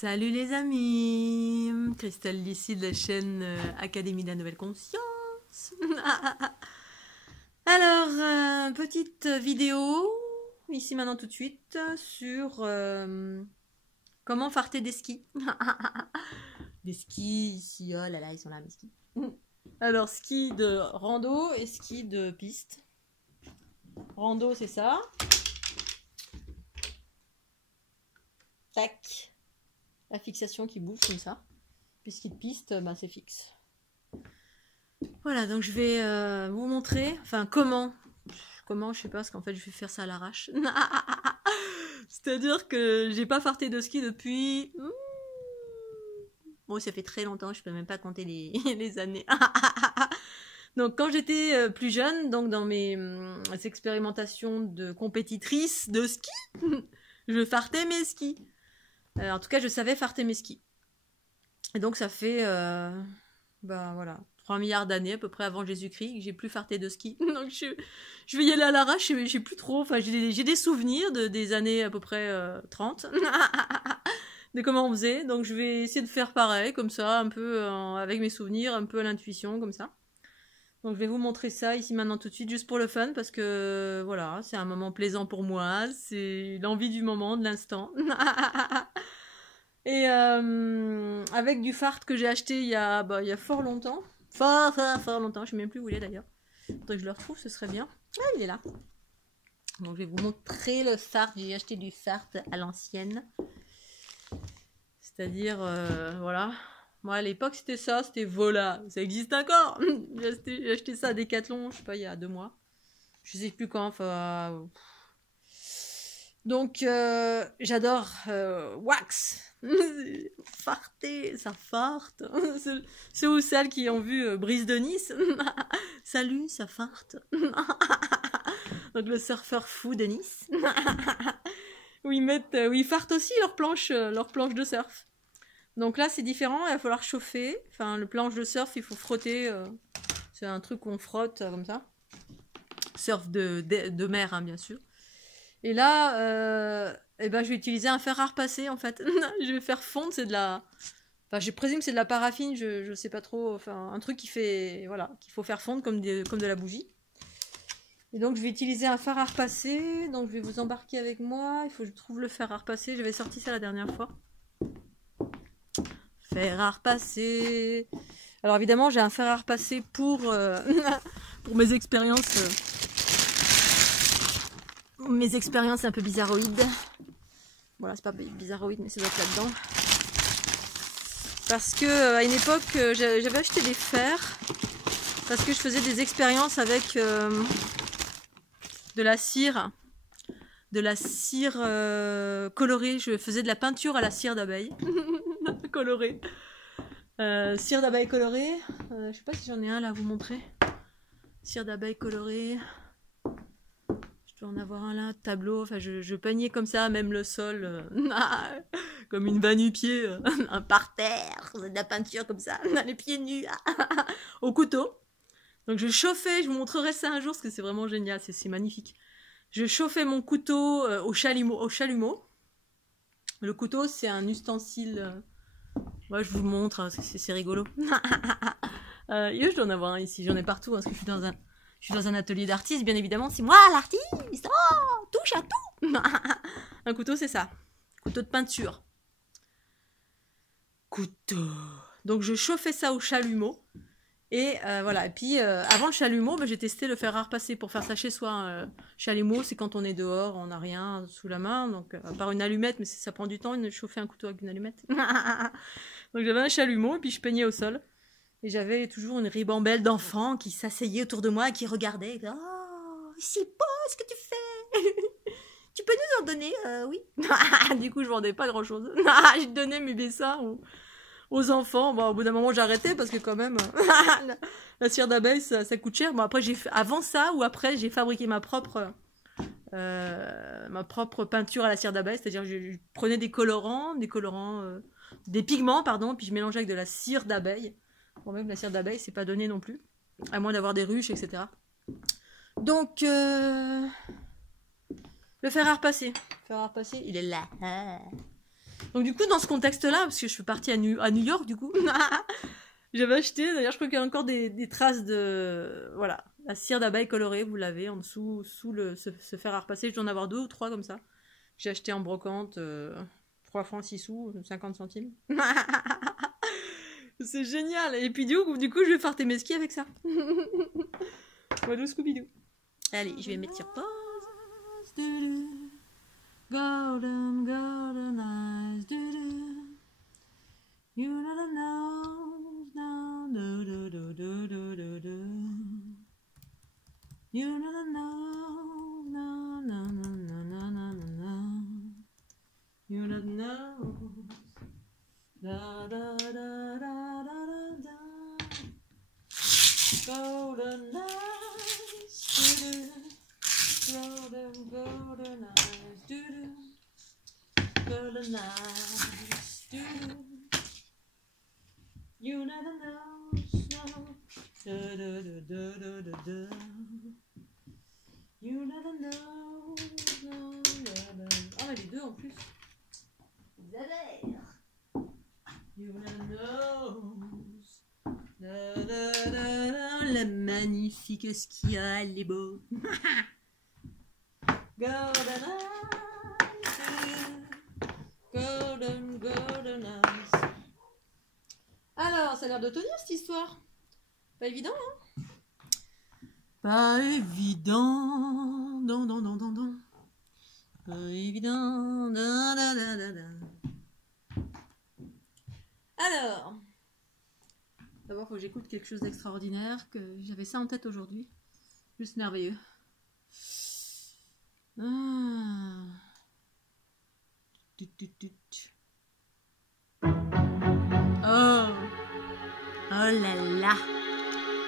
Salut les amis, Christelle d'ici de la chaîne Académie de la Nouvelle Conscience. Alors, petite vidéo, ici maintenant tout de suite, sur comment farter des skis. Des skis ici, oh là là, ils sont là mes skis. Alors, ski de rando et ski de piste. Rando, c'est ça. Tac. La fixation qui bouge comme ça. Puis ski de piste, bah, c'est fixe. Voilà, donc je vais vous montrer, enfin comment, je sais pas, parce qu'en fait je vais faire ça à l'arrache. C'est-à-dire que j'ai pas farté de ski depuis... Bon, ça fait très longtemps, je peux même pas compter les années. Donc quand j'étais plus jeune, donc dans mes expérimentations de compétitrice de ski, je fartais mes skis. En tout cas, je savais farter mes skis. Et donc ça fait, bah voilà, 3 milliards d'années à peu près avant Jésus-Christ que j'ai plus farté de ski. Donc je vais y aller à l'arrache, j'ai plus trop, enfin j'ai des souvenirs des années à peu près 30, de comment on faisait. Donc je vais essayer de faire pareil, comme ça, un peu avec mes souvenirs, un peu à l'intuition, comme ça. Donc je vais vous montrer ça ici maintenant tout de suite, juste pour le fun, parce que voilà, c'est un moment plaisant pour moi, c'est l'envie du moment, de l'instant. Et avec du fard que j'ai acheté il y a fort longtemps. Fort longtemps, je sais même plus où il est d'ailleurs. Faudrait que je le retrouve, ce serait bien. Ah, il est là. Donc je vais vous montrer le fard. J'ai acheté du fard à l'ancienne. C'est-à-dire, voilà. Moi à l'époque c'était ça, c'était Vola. Ça existe encore. J'ai acheté ça à Decathlon, je sais pas, il y a 2 mois. Je sais plus quand, enfin... Donc, j'adore Wax. Farter, ça farte. Ceux ou celles qui ont vu Brise de Nice. Salut, ça farte. Donc, le surfeur fou de Nice. Où ils fartent aussi leur planche de surf. Donc là, c'est différent, il va falloir chauffer. Enfin, le planche de surf, il faut frotter. C'est un truc qu'on frotte comme ça. Surf de mer, hein, bien sûr. Et là, eh ben, je vais utiliser un fer à repasser en fait. Je vais faire fondre, c'est de la... Enfin, je présume que c'est de la paraffine, je sais pas trop. Enfin, un truc qui fait... Voilà, qu'il faut faire fondre comme de la bougie. Et donc, je vais utiliser un fer à repasser. Donc, je vais vous embarquer avec moi. Il faut que je trouve le fer à repasser. J'avais sorti ça la dernière fois. Fer à repasser. Alors, évidemment, j'ai un fer à repasser pour mes expériences... Mes expériences un peu bizarroïdes. Voilà, c'est pas bizarroïde, mais ça doit être là-dedans. Parce que à une époque, j'avais acheté des fers. Parce que je faisais des expériences avec de la cire. De la cire colorée. Je faisais de la peinture à la cire d'abeille. Colorée. Cire d'abeille colorée. Je sais pas si j'en ai un là à vous montrer. Cire d'abeille colorée. Je dois en avoir un là, tableau, enfin je peignais comme ça, même le sol, comme une va-nu-pied, par terre, de la peinture comme ça, les pieds nus, au couteau. Donc je chauffais, je vous montrerai ça un jour parce que c'est vraiment génial, c'est magnifique. Je chauffais mon couteau au chalumeau. Le couteau c'est un ustensile, ouais, je vous le montre, hein, c'est rigolo. Je dois en avoir un ici, j'en ai partout, hein, parce que je suis dans un atelier d'artiste, bien évidemment, c'est moi l'artiste. Oh, touche à tout. Un couteau, c'est ça. Couteau de peinture. Couteau. Donc je chauffais ça au chalumeau. Et voilà. Et puis avant le chalumeau, j'ai testé le fer à repasser pour faire ça chez soi. Chalumeau, c'est quand on est dehors, on n'a rien sous la main. Donc à part une allumette, mais ça prend du temps de chauffer un couteau avec une allumette. Donc j'avais un chalumeau et puis je peignais au sol. Et j'avais toujours une ribambelle d'enfants qui s'asseyaient autour de moi et qui regardaient. Oh, c'est beau ce que tu fais. Tu peux nous en donner oui. Du coup, je vendais pas grand-chose. Je donnais mes dessins aux enfants. Bon, au bout d'un moment, j'arrêtais parce que quand même, la cire d'abeille, ça coûte cher. Bon, après, avant ça ou après, j'ai fabriqué ma propre peinture à la cire d'abeille. C'est-à-dire, je prenais des pigments, pardon, puis je mélangeais avec de la cire d'abeille. Bon, même la cire d'abeille, c'est pas donné non plus. À moins d'avoir des ruches, etc. Donc, le fer à repasser. Le fer à repasser, il est là. Donc du coup, dans ce contexte-là, parce que je suis partie à New York, du coup, j'avais acheté, d'ailleurs je crois qu'il y a encore des traces de... Voilà, la cire d'abeille colorée, vous l'avez en dessous, sous ce fer à repasser. Je dois en avoir 2 ou 3 comme ça. J'ai acheté en brocante 3 francs 6 sous, 50 centimes. C'est génial. Et puis du coup, je vais faire tes skis avec ça. Voilà, Scooby-Doo. Allez, je vais mettre sur pause. Golden, golden eyes. You never know. You never know. No, no, no, no, no, no, no. You never know. Da, da, da, da, da, da. Golden eyes. Golden, golden eyes, doo-doo. Golden eyes, doo-doo. You never know, snow. Da-da-da-da-da-da. You never know, no, ah, mais les 2 en plus. Xavier. You never know. Da-da-da-da. La magnifique skiale, elle est beau. Golden eyes, golden, golden eyes. Alors, ça a l'air de tenir cette histoire. Pas évident, hein? Pas évident. Non, non, non, non, non. Pas évident. Da, da, da, da, da. Alors, d'abord, il faut que j'écoute quelque chose d'extraordinaire, que j'avais ça en tête aujourd'hui. Juste merveilleux. Ah. Oh. Oh là là.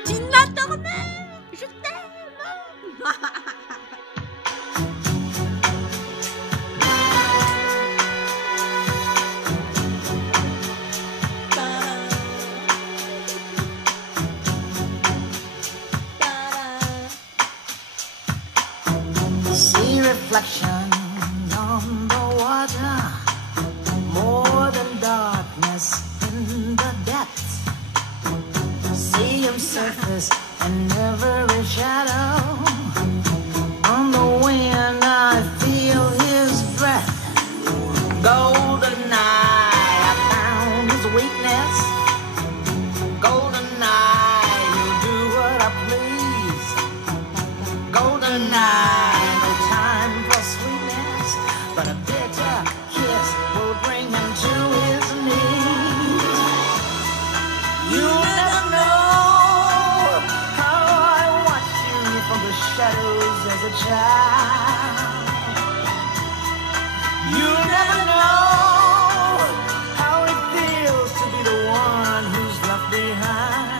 Tina Turner, je t'aime. See reflection on the water, more than darkness in the depths. See him surface in every shadow. On the wind I feel his breath. Golden eye, I found his weakness. Golden eye, he'll do what I please. Golden eye, no time for sweetness, but a bitter kiss will bring him to his knees. You'll never know how I watched you from the shadows as a child. You'll never know how it feels to be the one who's left behind.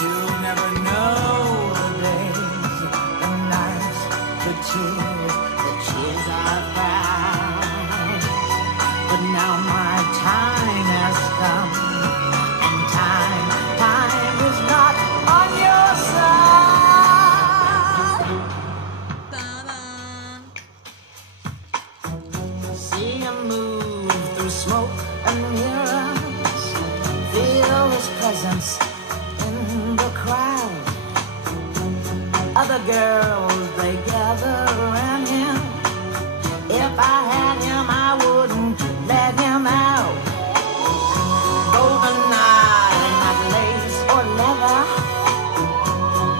You'll never know the days, the nights, the tears I've cried. But now my time has come, and time is not on your side. See him move through smoke and mirrors, feel his presence in the crowd. Other girls, they gather around him. If I had him, I wouldn't let him out. Golden eye, not lace or leather.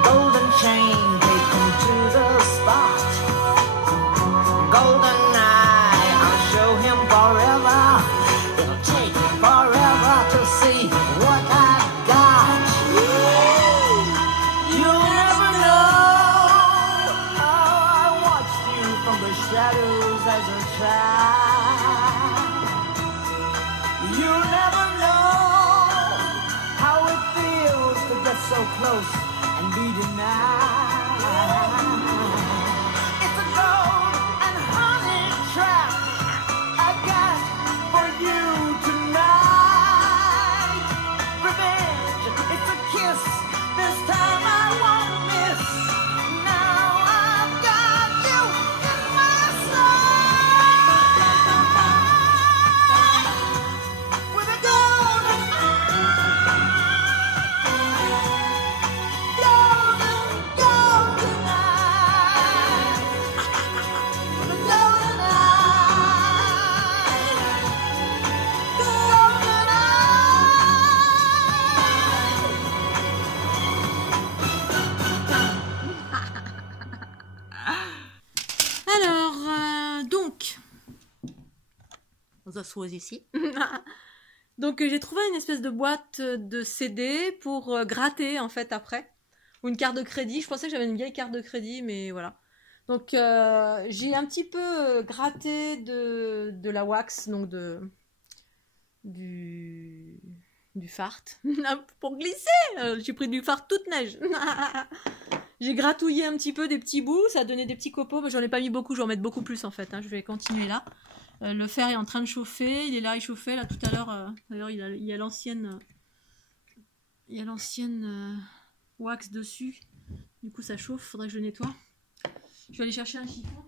Golden chain, take him to the spot. Golden eye, I'll show him forever. It'll take forever to see what I've got. You'll never know how I watched you from the shadows as a child. You'll never know how it feels to get so close and be denied. It's a gold and honey trap I got for you tonight. Revenge, it's a kiss. This time I won't miss. Now I've got you in my sight. aux osseaux ici. Donc j'ai trouvé une espèce de boîte de CD pour gratter en fait après. Ou une carte de crédit. Je pensais que j'avais une vieille carte de crédit, mais voilà. Donc j'ai un petit peu gratté de la wax, donc du fart. Pour glisser, j'ai pris du fart toute neige. J'ai gratouillé un petit peu des petits bouts, ça a donné des petits copeaux, mais j'en ai pas mis beaucoup, je vais en mettre beaucoup plus en fait. Hein. Je vais continuer là. Le fer est en train de chauffer, il est là, il chauffait là tout à l'heure. D'ailleurs, il y a l'ancienne wax dessus. Du coup, ça chauffe, faudrait que je nettoie. Je vais aller chercher un chiffon.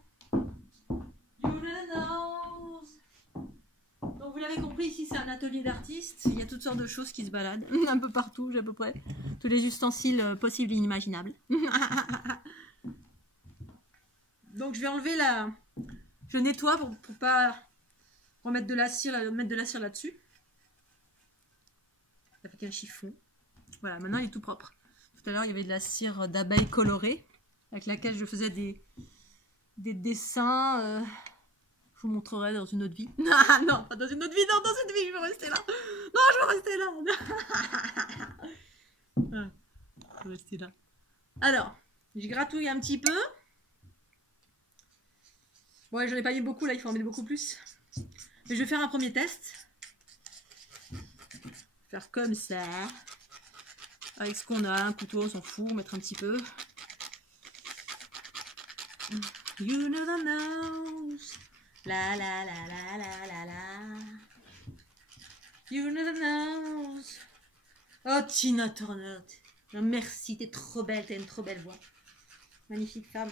Donc vous l'avez compris, ici c'est un atelier d'artistes. Il y a toutes sortes de choses qui se baladent un peu partout, j'ai à peu près tous les ustensiles possibles et inimaginables. Donc je vais enlever la... Je nettoie pour pas remettre de la cire, mettre de la cire là-dessus. Avec un chiffon. Voilà, maintenant il est tout propre. Tout à l'heure il y avait de la cire d'abeille colorée avec laquelle je faisais des dessins. Je vous montrerai dans une autre vie. Ah non, pas dans une autre vie, non, dans une vie, je veux rester là. Non, je veux rester là. Ah, je veux rester là. Alors, je gratouille un petit peu. Ouais, j'en ai pas mis beaucoup, là, il faut en mettre beaucoup plus. Mais je vais faire un premier test. Faire comme ça. Avec ce qu'on a, un couteau, on s'en fout, mettre un petit peu. You never know. La la la la la la la. You never know. Oh Tina Turner. Oh, merci, t'es trop belle, t'as une trop belle voix. Magnifique femme.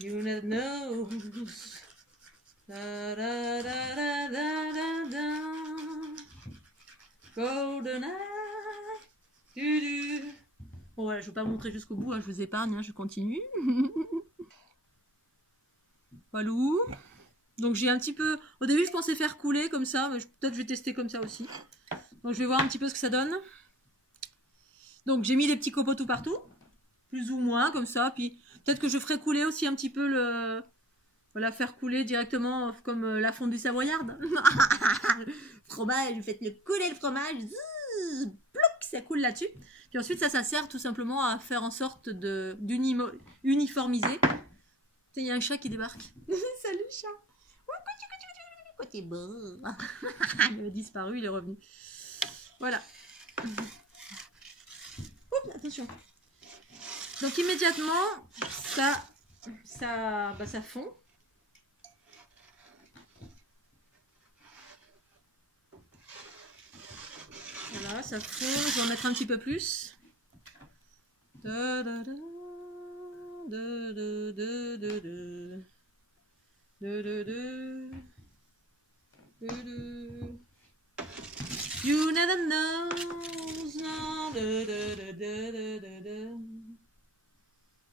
You never know. Da da da da da da da. Golden eye. Du du. Bon voilà, je vais pas vous montrer jusqu'au bout, hein, je vous épargne, hein, je continue. Voilà. Donc j'ai un petit peu... Au début je pensais faire couler comme ça, mais peut-être je vais tester comme ça aussi. Donc je vais voir un petit peu ce que ça donne. Donc j'ai mis des petits copeaux tout partout. Plus ou moins comme ça. Puis peut-être que je ferai couler aussi un petit peu le... Voilà, faire couler directement comme la fondue savoyarde. Fromage, vous faites le couler le fromage. Plouc, ça coule là-dessus. Puis ensuite ça sert tout simplement à faire en sorte d'uniformiser. Il y a un chat qui débarque. Salut chat. T'es beau. Il a disparu, il est revenu. Voilà. Oups, attention. Donc immédiatement, ça fond. Voilà, ça fond. Je vais en mettre un petit peu plus. Da, da, da. You never know.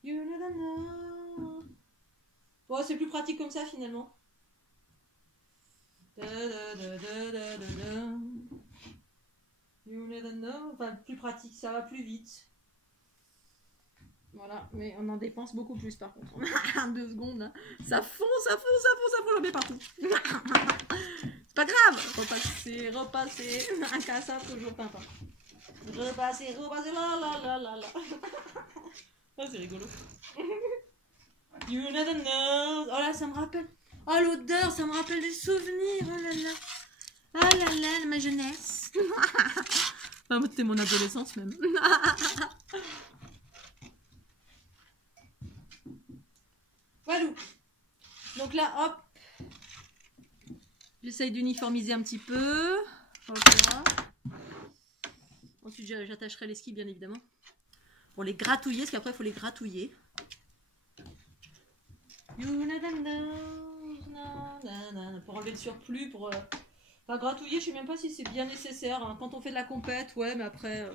You never know. Bon, c'est plus pratique comme ça finalement. You never know. Enfin, plus pratique, ça va plus vite. Voilà, mais on en dépense beaucoup plus par contre. 2 secondes, hein. Ça fond, j'en mets partout. C'est pas grave. Repasser. Un cassage toujours pimpin. Repasser, la. Oh, c'est rigolo. You never know. Oh là, ça me rappelle. Oh, l'odeur, ça me rappelle des souvenirs. Oh là là. Oh là là, ma jeunesse. Enfin, c'était mon adolescence même. Voilà. Donc là, hop. J'essaye d'uniformiser un petit peu. Voilà. Ensuite, j'attacherai les skis, bien évidemment. Pour les gratouiller, parce qu'après, il faut les gratouiller. Pour enlever le surplus, pour... Enfin, gratouiller, je sais même pas si c'est bien nécessaire. Hein. Quand on fait de la compète, ouais, mais après...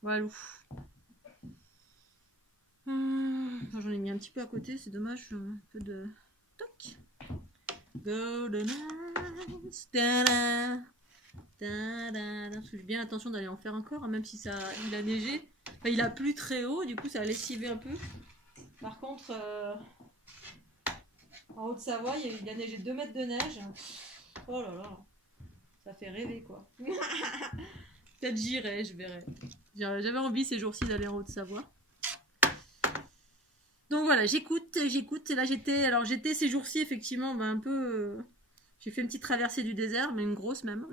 Voilà. J'en ai mis un petit peu à côté, c'est dommage, un peu de toc. Golden eyes, parce que j'ai bien l'intention d'aller en faire encore, hein, même si il a neigé. Enfin, il a plu très haut, du coup ça a lessivé un peu. Par contre, En Haute-Savoie, il a neigé 2 mètres de neige. Oh là là, ça fait rêver quoi. Peut-être j'irai, je verrai. J'avais envie ces jours-ci d'aller en Haute-Savoie. Donc voilà, j'écoute. Et là j'étais ces jours-ci effectivement un peu... j'ai fait une petite traversée du désert, mais une grosse même.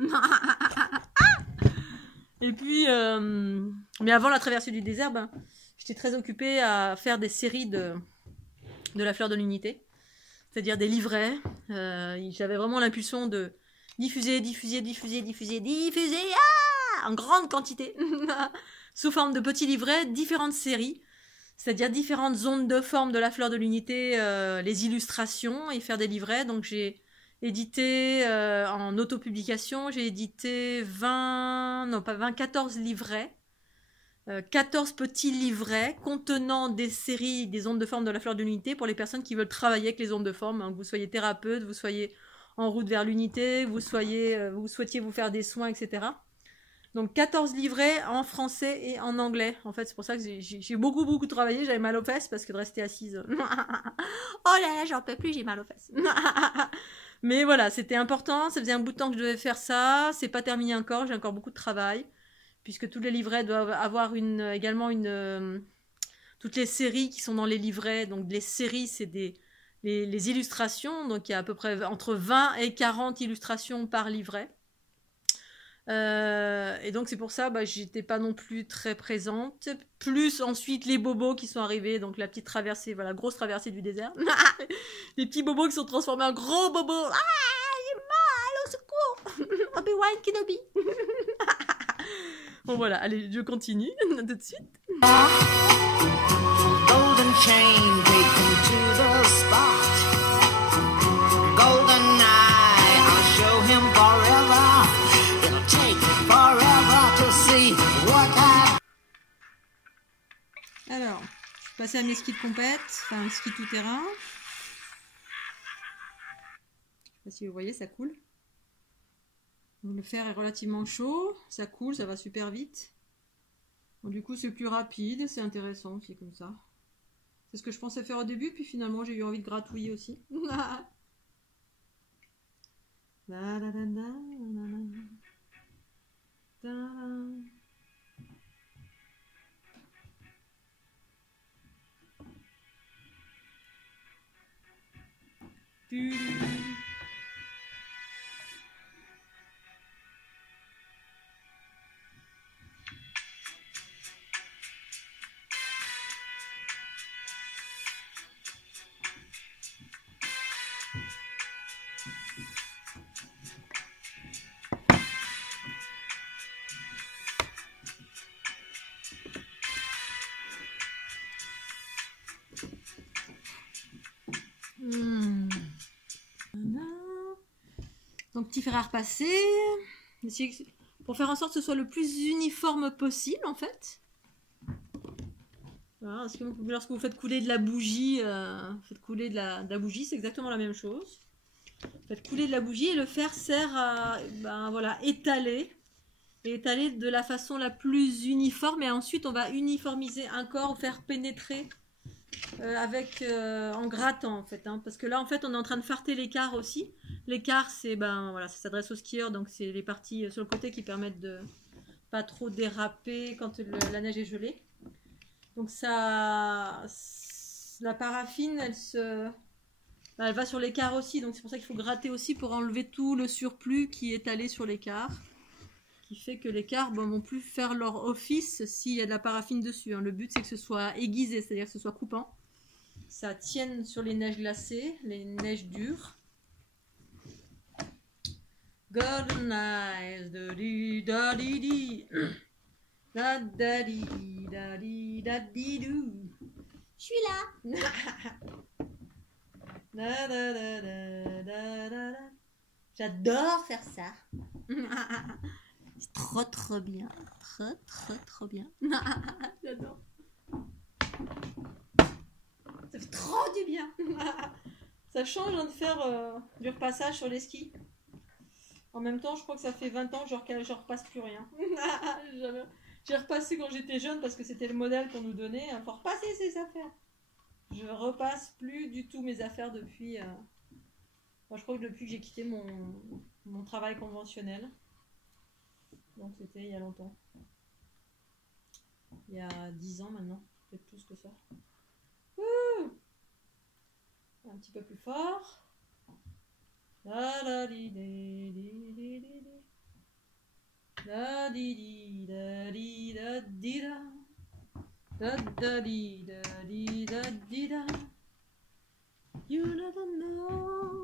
Et puis, mais avant la traversée du désert, j'étais très occupée à faire des séries de la fleur de l'unité. C'est-à-dire des livrets. J'avais vraiment l'impulsion de diffuser en grande quantité, sous forme de petits livrets, différentes séries. C'est-à-dire différentes zones de forme de la fleur de l'unité, les illustrations, et faire des livrets. Donc j'ai édité en autopublication, j'ai édité 14 livrets, 14 petits livrets contenant des séries des ondes de forme de la fleur de l'unité pour les personnes qui veulent travailler avec les ondes de forme, hein, que vous soyez thérapeute, vous soyez en route vers l'unité, vous souhaitiez vous faire des soins, etc. Donc 14 livrets en français et en anglais. En fait, c'est pour ça que j'ai beaucoup travaillé. J'avais mal aux fesses parce que de rester assise. Oh là, j'en peux plus, j'ai mal aux fesses. Mais voilà, c'était important. Ça faisait un bout de temps que je devais faire ça. C'est pas terminé encore. J'ai encore beaucoup de travail. Puisque tous les livrets doivent avoir également toutes les séries qui sont dans les livrets. Donc les séries, c'est les illustrations. Donc il y a à peu près entre 20 et 40 illustrations par livret. Et donc c'est pour ça j'étais pas non plus très présente. Plus ensuite les bobos qui sont arrivés, donc la petite traversée, voilà, grosse traversée du désert. Les petits bobos qui sont transformés en gros bobos. Ah, j'ai mal, au secours. Obi-Wan Kenobi. Bon voilà, allez, je continue tout de suite. Golden chain, take me to the spot. Golden eye, I'll show him forever. It'll take forever to see what I... Alors, je suis passée à mes skis de compète, enfin ski tout terrain. Je sais pas si vous voyez, ça coule. Le fer est relativement chaud, ça coule, ça va super vite. Bon, du coup, c'est plus rapide, c'est intéressant, c'est comme ça. C'est ce que je pensais faire au début, puis finalement, j'ai eu envie de gratouiller aussi. Donc petit fer à repasser. Pour faire en sorte que ce soit le plus uniforme possible en fait. Voilà, parce que lorsque vous faites couler de la bougie, c'est exactement la même chose. Vous faites couler de la bougie et le fer sert à voilà, étaler de la façon la plus uniforme, et ensuite on va uniformiser encore, faire pénétrer en grattant en fait, hein, parce que là en fait on est en train de farter l'écart aussi. L'écart c'est voilà, ça s'adresse aux skieurs, donc c'est les parties sur le côté qui permettent de pas trop déraper quand la neige est gelée. Donc ça, la paraffine elle va sur l'écart aussi, donc c'est pour ça qu'il faut gratter aussi pour enlever tout le surplus qui est allé sur l'écart, qui fait que les carbs vont plus faire leur office s'il y a de la paraffine dessus, hein. Le but c'est que ce soit aiguisé, c'est-à-dire que ce soit coupant, ça tienne sur les neiges glacées, les neiges dures. Golden eyes, da di da di di, da da di da di da di dou. Je suis là. Da, da, da, da, da, da, da. J'adore faire ça. C'est trop bien. Trop bien. J'adore. Ça fait trop du bien. Ça change de faire du repassage sur les skis. En même temps, je crois que ça fait 20 ans que je repasse plus rien. J'ai repassé quand j'étais jeune parce que c'était le modèle qu'on nous donnait. Il faut repasser ces affaires. Je repasse plus du tout mes affaires depuis... Moi, je crois que depuis que j'ai quitté mon travail conventionnel. Donc c'était il y a longtemps. Il y a 10 ans maintenant. Peut-être plus que ça. Wouh! Un petit peu plus fort. La la di di di di di di. Da di di da di da di da. Da da di da di da di da. You never know.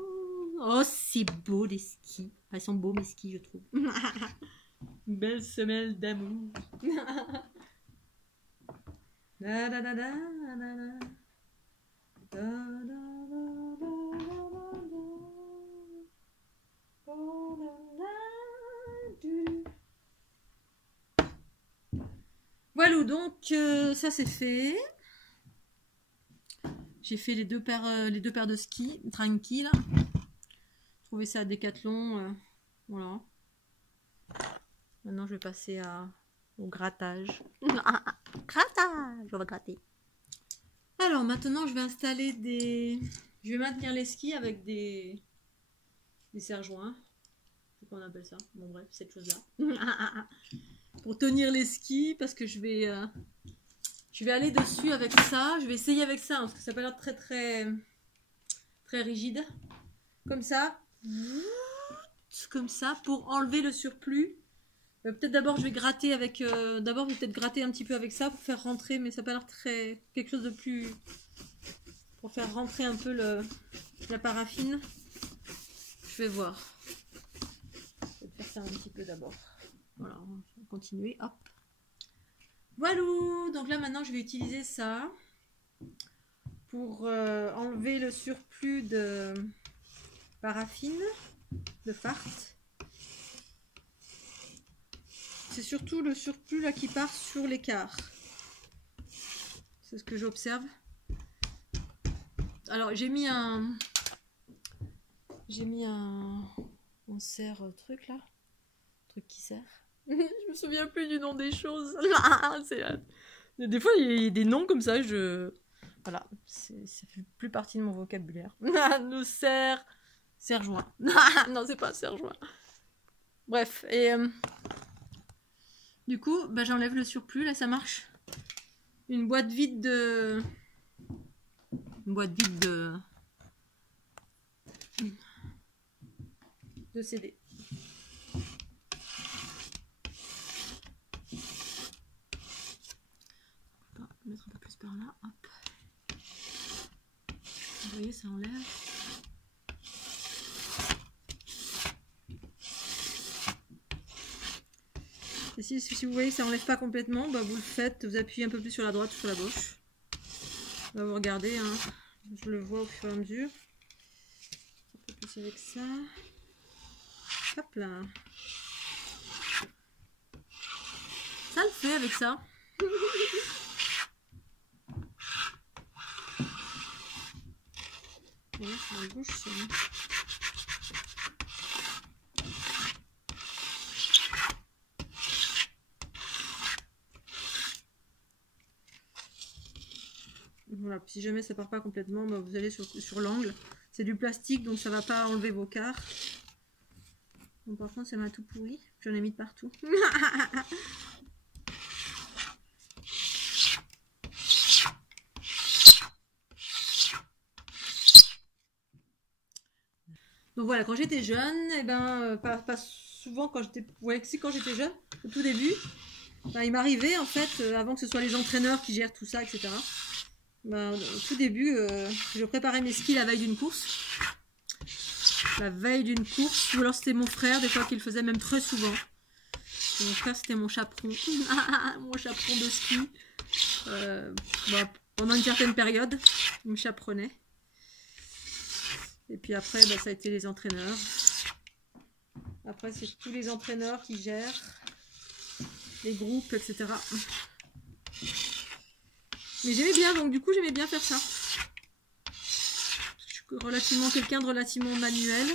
Oh, c'est beau les skis. Enfin, ils sont beaux mes skis, je trouve. Une belle semelle d'amour. Da da da da da da. Da da da da da. Voilà, donc ça c'est fait. J'ai fait les deux paires de skis, tranquille. J'ai trouvé ça à Decathlon. Voilà. Maintenant je vais passer au grattage. Grattage, on va gratter. Alors maintenant je vais installer je vais maintenir les skis avec des serre-joints. Je sais pas comment on appelle ça. Bon bref, cette chose-là. Pour tenir les skis, parce que je vais aller dessus avec ça. Je vais essayer avec ça, parce que ça n'a pas l'air très très très rigide. Comme ça. Comme ça, pour enlever le surplus. Peut-être d'abord je vais gratter avec... d'abord je vais peut-être gratter un petit peu avec ça pour faire rentrer, mais ça n'a pas l'air très... quelque chose de plus... Pour faire rentrer un peu la paraffine. Je vais voir. Je vais faire ça un petit peu d'abord. Voilà, on va continuer. Hop. Voilà. Donc là maintenant je vais utiliser ça pour enlever le surplus de paraffine, de fart. C'est surtout le surplus là qui part sur l'écart. C'est ce que j'observe. Alors j'ai mis un on serre truc là, truc qui serre. Je me souviens plus du nom des choses. Des fois il y a des noms comme ça. Voilà, ça fait plus partie de mon vocabulaire. Nous serre-joint. Non, c'est pas serre-joint. Bref, et du coup, bah, j'enlève le surplus, là ça marche. Une boîte vide de CD. On va mettre un peu plus par là, hop. Vous voyez, ça enlève. Et si vous voyez que ça enlève pas complètement, bah vous le faites, vous appuyez un peu plus sur la droite ou sur la gauche. Là, vous regardez, hein, je le vois au fur et à mesure. Un peu plus avec ça. Hop là. Ça le fait avec ça. Ouais, c'est la gauche, ça. Voilà, si jamais ça part pas complètement, bah vous allez sur l'angle. C'est du plastique, donc ça va pas enlever vos quarts. Bon, par contre, ça m'a tout pourri. J'en ai mis de partout. Donc voilà, quand j'étais jeune, et ben pas souvent quand j'étais, ouais, si quand j'étais jeune, au tout début, ben, il m'arrivait en fait, avant que ce soit les entraîneurs qui gèrent tout ça, etc. Ben, au tout début, je préparais mes skis la veille d'une course. La veille d'une course, ou alors c'était mon frère, des fois qu'il le faisait même très souvent. Et mon frère c'était mon chaperon, mon chaperon de ski. Ben, pendant une certaine période, il me chaperonnait. Et puis après, bah, ça a été les entraîneurs. Après, c'est tous les entraîneurs qui gèrent les groupes, etc. Mais j'aimais bien, donc du coup, j'aimais bien faire ça. Je suis relativement quelqu'un de relativement manuel.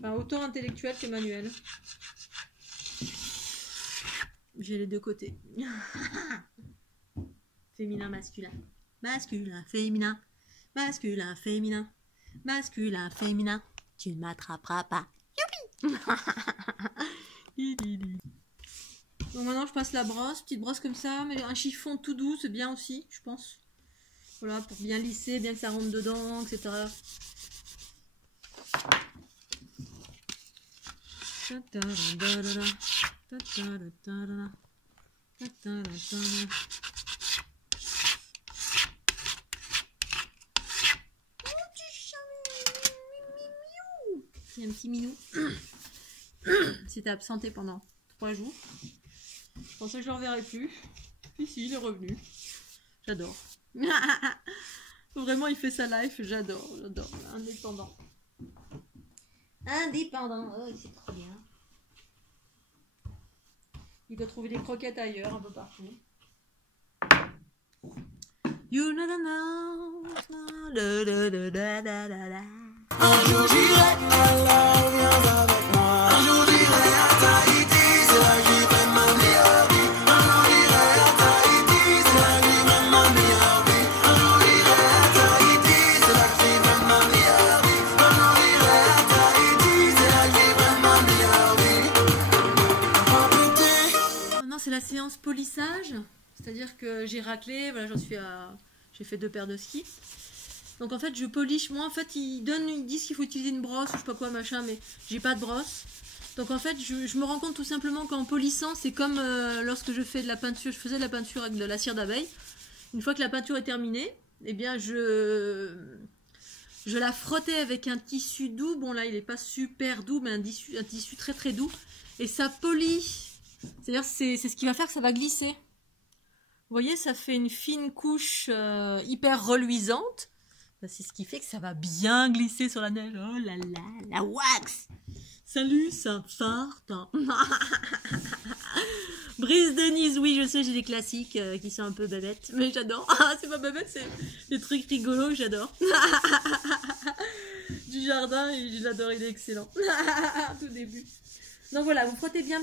Enfin, autant intellectuel que manuel. J'ai les deux côtés. Féminin, masculin. Masculin, féminin. Masculin, féminin. Masculin, féminin. Tu ne m'attraperas pas. Youpi. Donc maintenant je passe la brosse, petite brosse comme ça, mais un chiffon tout doux, c'est bien aussi, je pense. Voilà, pour bien lisser, bien que ça rentre dedans, etc. C'est un petit minou. C'était absenté pendant 3 jours. Je pensais que je ne le reverrais plus. Puis si, il est revenu. J'adore. Vraiment, il fait sa life. J'adore, j'adore. Indépendant. Indépendant. Oh, c'est trop bien. Il doit trouver des croquettes ailleurs, un peu partout. You never know. Un jour j'irai à l'Alliance avec moi. Un jour j'irai à Tahiti, c'est là que j'y ferai ma meilleure vie. Un jour j'irai à Tahiti, c'est là que j'y ferai ma meilleure vie. Un jour j'irai à Tahiti, c'est là que j'y ferai ma meilleure vie. Un jour j'irai à Tahiti, c'est là que j'y ferai ma meilleure vie. Maintenant c'est la séance polissage, c'est-à-dire que j'ai raclé, voilà, j'ai fait 2 paires de skis. Donc en fait je polish, moi en fait ils disent qu'il faut utiliser une brosse ou je sais pas quoi machin, mais j'ai pas de brosse. Donc en fait je me rends compte tout simplement qu'en polissant c'est comme lorsque je fais de la peinture, je faisais de la peinture avec de la cire d'abeille. Une fois que la peinture est terminée, eh bien je la frottais avec un tissu doux. Bon là il est pas super doux, mais un tissu très très doux, et ça polit. C'est-à-dire c'est ce qui va faire que ça va glisser. Vous voyez, ça fait une fine couche hyper reluisante. C'est ce qui fait que ça va bien glisser sur la neige. Oh là là, la wax. Salut, ça farte. Brise Denise, oui, je sais, j'ai des classiques qui sont un peu babettes, mais j'adore. Ah, c'est pas babette, c'est des trucs rigolos que j'adore. Du jardin, et j'adore, il est excellent. Tout début. Donc voilà, vous frottez bien.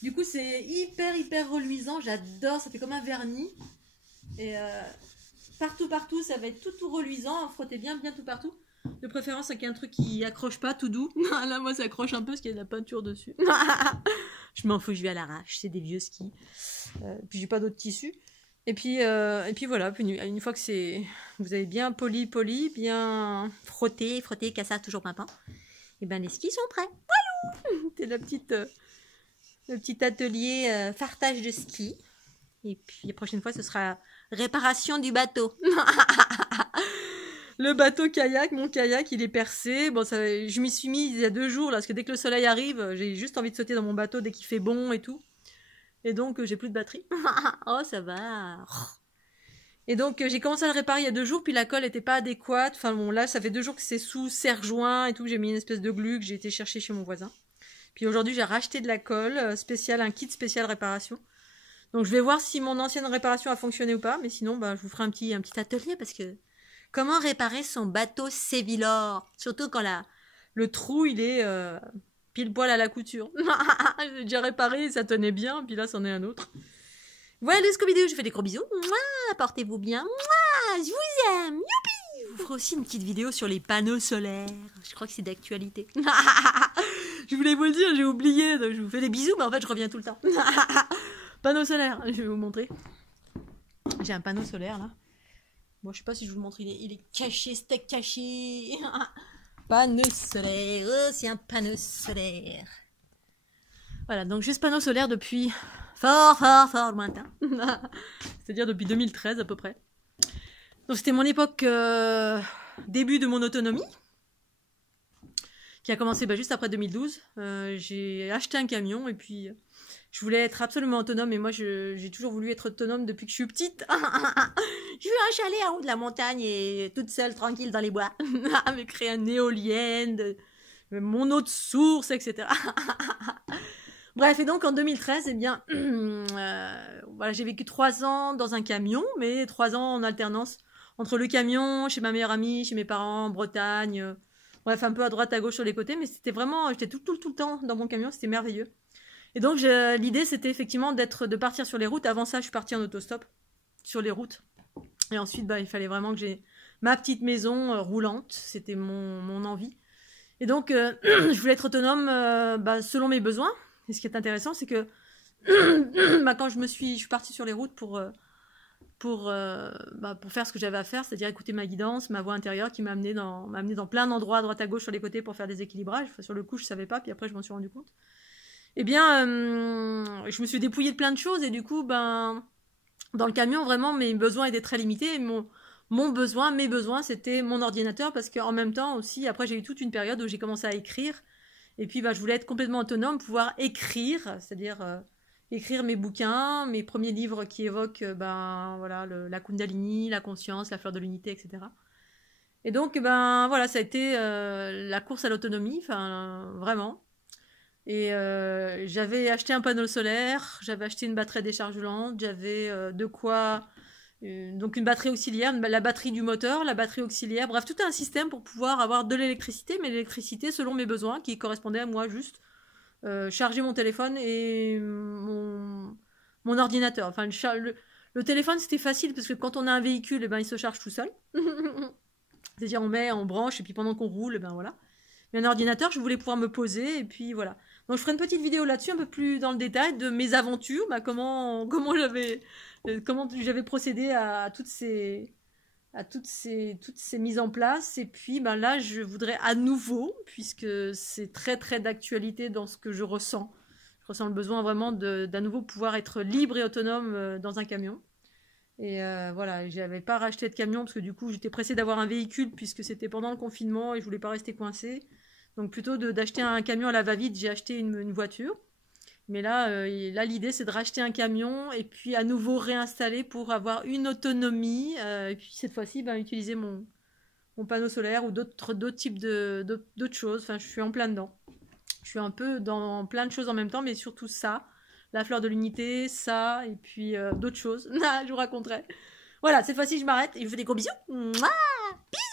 Du coup, c'est hyper reluisant. J'adore, ça fait comme un vernis. Et partout, ça va être tout reluisant. Frottez bien tout partout. De préférence avec un truc qui accroche pas, tout doux. Là, moi, ça accroche un peu parce qu'il y a de la peinture dessus. Je m'en fous, je vais à l'arrache. C'est des vieux skis. Puis, j'ai pas d'autres tissus. Et puis voilà. Puis, une fois que vous avez bien poli, bien frotté, cassa, toujours pimpant. Et ben les skis sont prêts. Voilà. C'est le petit atelier fartage de ski. Et puis la prochaine fois, ce sera réparation du bateau. Le bateau kayak, mon kayak, il est percé. Bon, je m'y suis mis il y a 2 jours, là, parce que dès que le soleil arrive, j'ai juste envie de sauter dans mon bateau dès qu'il fait bon et tout. Et donc, j'ai plus de batterie. Oh, ça va. Et donc, j'ai commencé à le réparer il y a 2 jours, puis la colle n'était pas adéquate. Enfin bon, là, ça fait 2 jours que c'est sous serre-joint et tout. J'ai mis une espèce de glu que j'ai été chercher chez mon voisin. Puis aujourd'hui, j'ai racheté de la colle spéciale, un kit spécial réparation. Donc, je vais voir si mon ancienne réparation a fonctionné ou pas. Mais sinon, bah, je vous ferai un petit atelier, parce que comment réparer son bateau Sévilor? Surtout quand le trou, il est pile poil à la couture. J'ai déjà réparé, ça tenait bien. Puis là, c'en est un autre. Voilà le Scooby-Doo, je fais des gros bisous. Mouah, portez-vous bien. Mouah, je vous aime. Youpi. Je vous ferai aussi une petite vidéo sur les panneaux solaires. Je crois que c'est d'actualité. Je voulais vous le dire, j'ai oublié. Donc je vous fais des bisous, mais en fait, je reviens tout le temps. Panneaux solaires, je vais vous montrer. J'ai un panneau solaire, là. Bon, je sais pas si je vous le montre, il est caché, steak caché. Panneau solaire, oh, c'est un panneau solaire. Voilà, donc juste panneau solaire depuis fort lointain. C'est-à-dire depuis 2013 à peu près. Donc c'était mon époque début de mon autonomie, qui a commencé juste après 2012. J'ai acheté un camion et puis je voulais être absolument autonome, et moi j'ai toujours voulu être autonome depuis que je suis petite. Je veux un chalet en haut de la montagne et toute seule, tranquille dans les bois, avec créer une éolienne, mon eau de source, etc. Bref, et donc en 2013, eh bien, voilà, j'ai vécu 3 ans dans un camion, mais 3 ans en alternance entre le camion, chez ma meilleure amie, chez mes parents, en Bretagne, bref, un peu à droite, à gauche sur les côtés, mais c'était vraiment, j'étais tout le temps dans mon camion, c'était merveilleux. Et donc l'idée, c'était effectivement de partir sur les routes. Avant ça, je suis partie en autostop. sur les routes. Et ensuite, il fallait vraiment que j'ai ma petite maison roulante. C'était mon envie. Et donc, je voulais être autonome selon mes besoins. Et ce qui est intéressant, c'est que quand je suis partie sur les routes pour faire ce que j'avais à faire, c'est-à-dire écouter ma guidance, ma voix intérieure qui m'a amené dans plein d'endroits à droite à gauche sur les côtés pour faire des équilibrages. Enfin, sur le coup, je savais pas, puis après, je m'en suis rendu compte. Eh bien, je me suis dépouillée de plein de choses et du coup, dans le camion, vraiment, mes besoins étaient très limités. Mes besoins, c'était mon ordinateur parce qu'en même temps aussi, après, j'ai eu toute une période où j'ai commencé à écrire. Et puis, je voulais être complètement autonome, pouvoir écrire, c'est-à-dire écrire mes bouquins, mes premiers livres qui évoquent la Kundalini, la conscience, la fleur de l'unité, etc. Et donc, ça a été la course à l'autonomie, vraiment. Et j'avais acheté un panneau solaire, j'avais acheté une batterie déchargeante, j'avais de quoi... donc une batterie auxiliaire, la batterie du moteur, la batterie auxiliaire, bref, tout un système pour pouvoir avoir de l'électricité, mais l'électricité selon mes besoins, qui correspondait à moi juste charger mon téléphone et mon ordinateur. Enfin, le téléphone, c'était facile, parce que quand on a un véhicule, il se charge tout seul. C'est-à-dire, on branche, et puis pendant qu'on roule, voilà. Mais un ordinateur, je voulais pouvoir me poser, et puis voilà. Donc je ferai une petite vidéo là-dessus, un peu plus dans le détail, de mes aventures, comment j'avais procédé à toutes ces mises en place. Et puis là, je voudrais à nouveau, puisque c'est très très d'actualité dans ce que je ressens le besoin vraiment d'à nouveau pouvoir être libre et autonome dans un camion. Et voilà, j'avais pas racheté de camion parce que du coup j'étais pressée d'avoir un véhicule puisque c'était pendant le confinement et je voulais pas rester coincée. Donc plutôt d'acheter un camion à la va-vite, j'ai acheté une voiture. Mais là l'idée c'est de racheter un camion et puis à nouveau réinstaller pour avoir une autonomie. Et puis cette fois-ci, utiliser mon panneau solaire ou d'autres types d'autres choses. Enfin, je suis en plein dedans. Je suis un peu dans plein de choses en même temps, mais surtout ça. La fleur de l'unité, ça, et puis d'autres choses. Je vous raconterai. Voilà, cette fois-ci je m'arrête et je vous fais des gros bisous. Mouah, bisous.